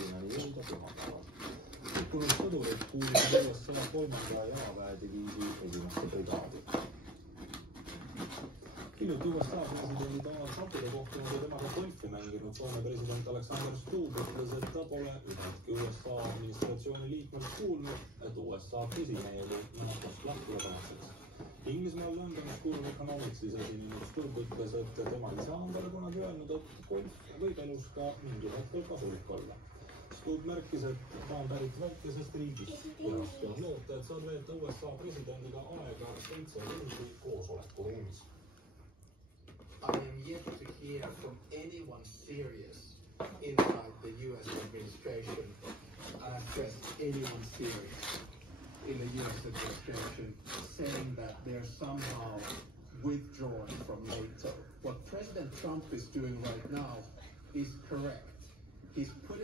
Washingtoni jõuda pühapäeval. Hukkunud sõdurid kuuluvad USA 3. jalaväediviisi 1. brigaadi. Hiljuti USA presidendi Donald Trumpiga kohtunud ja temaga golfi mänginud Soome president Alexander Stubb ütles, et ta pole üheltki USA administratsiooni liikmelt kuulnud, et USA presidendi NATO-st lahkuda kavatseks. Inglismaal Londonis kuuluv Economicsis esinenud Stubb ütles, et tema isa on talle kunagi öelnud, et golf võib elus ka mingil hetkel kasulik olla. Stubb märkis, et ta on pärit väikesest riigist ja raske on loota, et saad veeta USA presidendiga aega 7 tundi koosolekuruumis. I am yet to hear from anyone serious inside the US administration, and I stress anyone serious in the US administration, saying that they're somehow withdrawing from NATO. What President Trump is doing right now is correct. He's putting